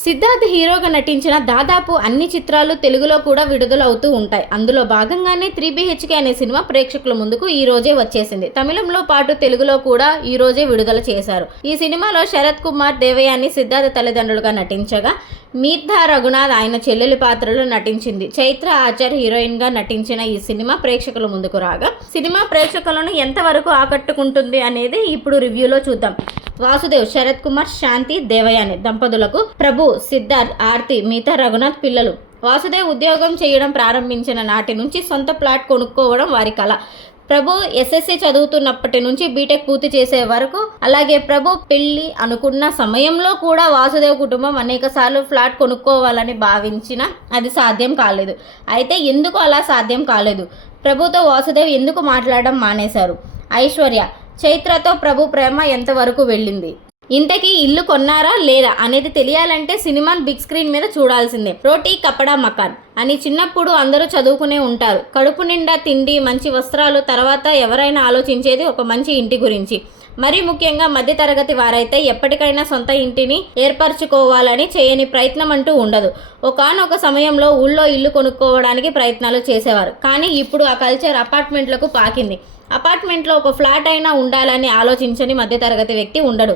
సిద్ధార్థ్ హీరోగా నటించిన దాదాపు అన్ని చిత్రాలు తెలుగులో కూడా విడుదలవుతూ ఉంటాయి. అందులో భాగంగానే 3BHK అనే సినిమా ప్రేక్షకుల ముందుకు ఈ రోజే వచ్చేసింది. తమిళంలో పాటు తెలుగులో కూడా ఈ రోజే విడుదల చేశారు. ఈ సినిమాలో శరత్ కుమార్ దేవయాని సిద్ధార్థ్ తల్లిదండ్రులుగా నటించగా మీతా రఘునాథ్ ఆయన చెల్లెలి పాత్రలో నటించింది. చైత్ర ఆచార్ హీరోయిన్ గా నటించిన ఈ సినిమా ప్రేక్షకుల ముందుకు రాగా సినిమా ప్రేక్షకులను ఎంతవరకు ఆకట్టుకుంటుంది అనేది ఇప్పుడు రివ్యూలో చూద్దాం. వాసుదేవ్, శరత్ కుమార్, శాంతి దేవయాని దంపతులకు ప్రభు, సిద్ధార్థ్, ఆర్తి, మీతా రఘునాథ్ పిల్లలు. వాసుదేవ్ ఉద్యోగం చేయడం ప్రారంభించిన నాటి నుంచి సొంత ప్లాట్ కొనుక్కోవడం వారి కళ. ప్రభు SSC చదువుతున్నప్పటి నుంచి బీటెక్ పూర్తి చేసే వరకు, అలాగే ప్రభు పెళ్లి అనుకున్న సమయంలో కూడా వాసుదేవ్ కుటుంబం అనేక సార్లు ఫ్లాట్ కొనుక్కోవాలని భావించినా అది సాధ్యం కాలేదు. అయితే ఎందుకు అలా సాధ్యం కాలేదు? ప్రభుతో వాసుదేవ్ ఎందుకు మాట్లాడడం మానేశారు? ఐశ్వర్య, చైత్రతో ప్రభు ప్రేమ ఎంతవరకు వెళ్ళింది? ఇంతకీ ఇల్లు కొన్నారా లేదా అనేది తెలియాలంటే సినిమాను బిగ్ స్క్రీన్ మీద చూడాల్సిందే. రోటీ కపడా మకాన్ అని చిన్నప్పుడు అందరూ చదువుకునే ఉంటారు. కడుపు నిండా తిండి, మంచి వస్త్రాలు, తర్వాత ఎవరైనా ఆలోచించేది ఒక మంచి ఇంటి గురించి. మరీ ముఖ్యంగా మధ్యతరగతి వారైతే ఎప్పటికైనా సొంత ఇంటిని ఏర్పరచుకోవాలని చేయని ప్రయత్నం అంటూ ఉండదు. ఒకానొక సమయంలో ఊళ్ళో ఇల్లు కొనుక్కోవడానికి ప్రయత్నాలు చేసేవారు. కానీ ఇప్పుడు ఆ కల్చర్ అపార్ట్మెంట్లకు పాకింది. అపార్ట్మెంట్లో ఒక ఫ్లాట్ అయినా ఉండాలని ఆలోచించని మధ్యతరగతి వ్యక్తి ఉండడు.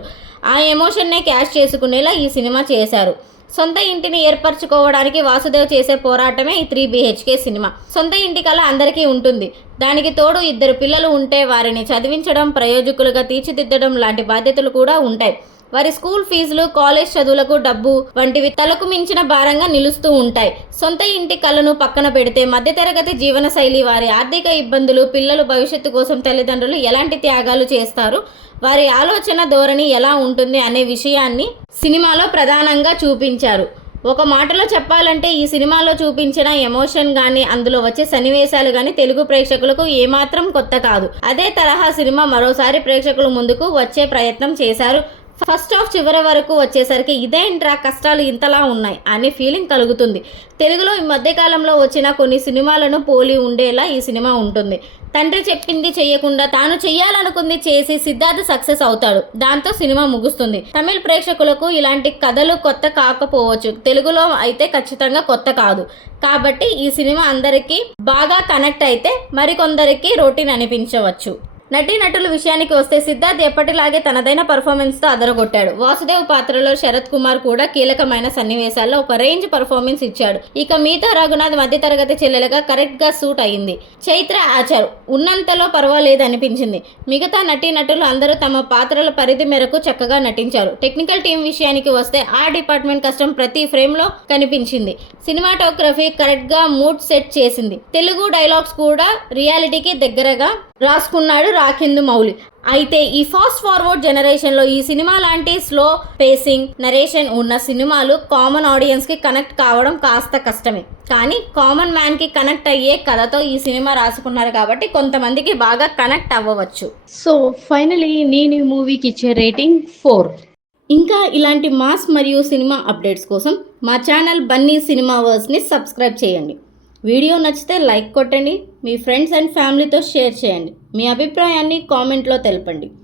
ఆ ఎమోషన్నే క్యాష్ చేసుకునేలా ఈ సినిమా చేశారు. సొంత ఇంటిని ఏర్పరచుకోవడానికి వాసుదేవ్ చేసే పోరాటమే ఈ 3BHK సినిమా. సొంత ఇంటి కళ అందరికీ ఉంటుంది. దానికి తోడు 2 పిల్లలు ఉంటే వారిని చదివించడం, ప్రయోజకులుగా తీర్చిదిద్దడం లాంటి బాధ్యతలు కూడా ఉంటాయి. వారి స్కూల్ ఫీజులు, కాలేజ్ చదువులకు డబ్బు వంటివి తలకు మించిన భారంగా నిలుస్తూ ఉంటాయి. సొంత ఇంటి కళను పక్కన పెడితే మధ్యతరగతి జీవనశైలి, వారి ఆర్థిక ఇబ్బందులు, పిల్లల భవిష్యత్తు కోసం తల్లిదండ్రులు ఎలాంటి త్యాగాలు చేస్తారు, వారి ఆలోచన ధోరణి ఎలా ఉంటుంది అనే విషయాన్ని సినిమాలో ప్రధానంగా చూపించారు. ఒక మాటలో చెప్పాలంటే ఈ సినిమాలో చూపించిన ఎమోషన్ కానీ, అందులో వచ్చే సన్నివేశాలు కానీ తెలుగు ప్రేక్షకులకు ఏమాత్రం కొత్త కాదు. అదే తరహా సినిమా మరోసారి ప్రేక్షకుల ముందుకు వచ్చే ప్రయత్నం చేశారు. ఫస్ట్ హాఫ్ చివరి వరకు వచ్చేసరికి ఇదేంట్రా కష్టాలు ఇంతలా ఉన్నాయి అనే ఫీలింగ్ కలుగుతుంది. తెలుగులో ఈ మధ్యకాలంలో వచ్చిన కొన్ని సినిమాలను పోలి ఉండేలా ఈ సినిమా ఉంటుంది. తండ్రి చెప్పింది చేయకుండా తాను చెయ్యాలనుకుంది చేసి సిద్ధార్థ్ సక్సెస్ అవుతాడు. దాంతో సినిమా ముగుస్తుంది. తమిళ ప్రేక్షకులకు ఇలాంటి కథలు కొత్త కాకపోవచ్చు, తెలుగులో అయితే ఖచ్చితంగా కొత్త కాదు. కాబట్టి ఈ సినిమా అందరికీ బాగా కనెక్ట్ అయితే మరికొందరికి రొటీన్ అనిపించవచ్చు. నటీనటుల విషయానికి వస్తే సిద్ధార్థ్ ఎప్పటిలాగే తనదైన పర్ఫార్మెన్స్తో అదరగొట్టాడు. వాసుదేవ్ పాత్రలో శరత్ కుమార్ కూడా కీలకమైన సన్నివేశాల్లో ఒక రేంజ్ పర్ఫార్మెన్స్ ఇచ్చాడు. ఇక మీతా రఘునాథ్ మధ్యతరగతి చెల్లెలుగా కరెక్ట్గా సూట్ అయింది. చైత్ర ఆచార్ ఉన్నంతలో పర్వాలేదు అనిపించింది. మిగతా నటీనటులు అందరూ తమ పాత్రల పరిధి మేరకు చక్కగా నటించారు. టెక్నికల్ టీం విషయానికి వస్తే ఆ డిపార్ట్మెంట్ కష్టం ప్రతి ఫ్రేమ్లో కనిపించింది. సినిమాటోగ్రఫీ కరెక్ట్గా మూడ్ సెట్ చేసింది. తెలుగు డైలాగ్స్ కూడా రియాలిటీకి దగ్గరగా రాసుకున్నాడు రాఖిందు మౌలి. అయితే ఈ ఫాస్ట్ ఫార్వర్డ్ జనరేషన్లో ఈ సినిమా లాంటి స్లో పేసింగ్, నరేషన్ ఉన్న సినిమాలు కామన్ ఆడియన్స్కి కనెక్ట్ కావడం కాస్త కష్టమే. కానీ కామన్ మ్యాన్కి కనెక్ట్ అయ్యే కథతో ఈ సినిమా రాసుకున్నారు కాబట్టి కొంతమందికి బాగా కనెక్ట్ అవ్వవచ్చు. సో ఫైనలీ నేను ఈ మూవీకి ఇచ్చే రేటింగ్ 4. ఇంకా ఇలాంటి మాస్ మరియు సినిమా అప్డేట్స్ కోసం మా ఛానల్ బన్నీ సినిమావర్స్ని సబ్స్క్రైబ్ చేయండి. వీడియో నచ్చితే లైక్ కొట్టండి, మీ ఫ్రెండ్స్ అండ్ ఫ్యామిలీతో షేర్ చేయండి, మీ అభిప్రాయాన్ని కామెంట్లో తెలపండి.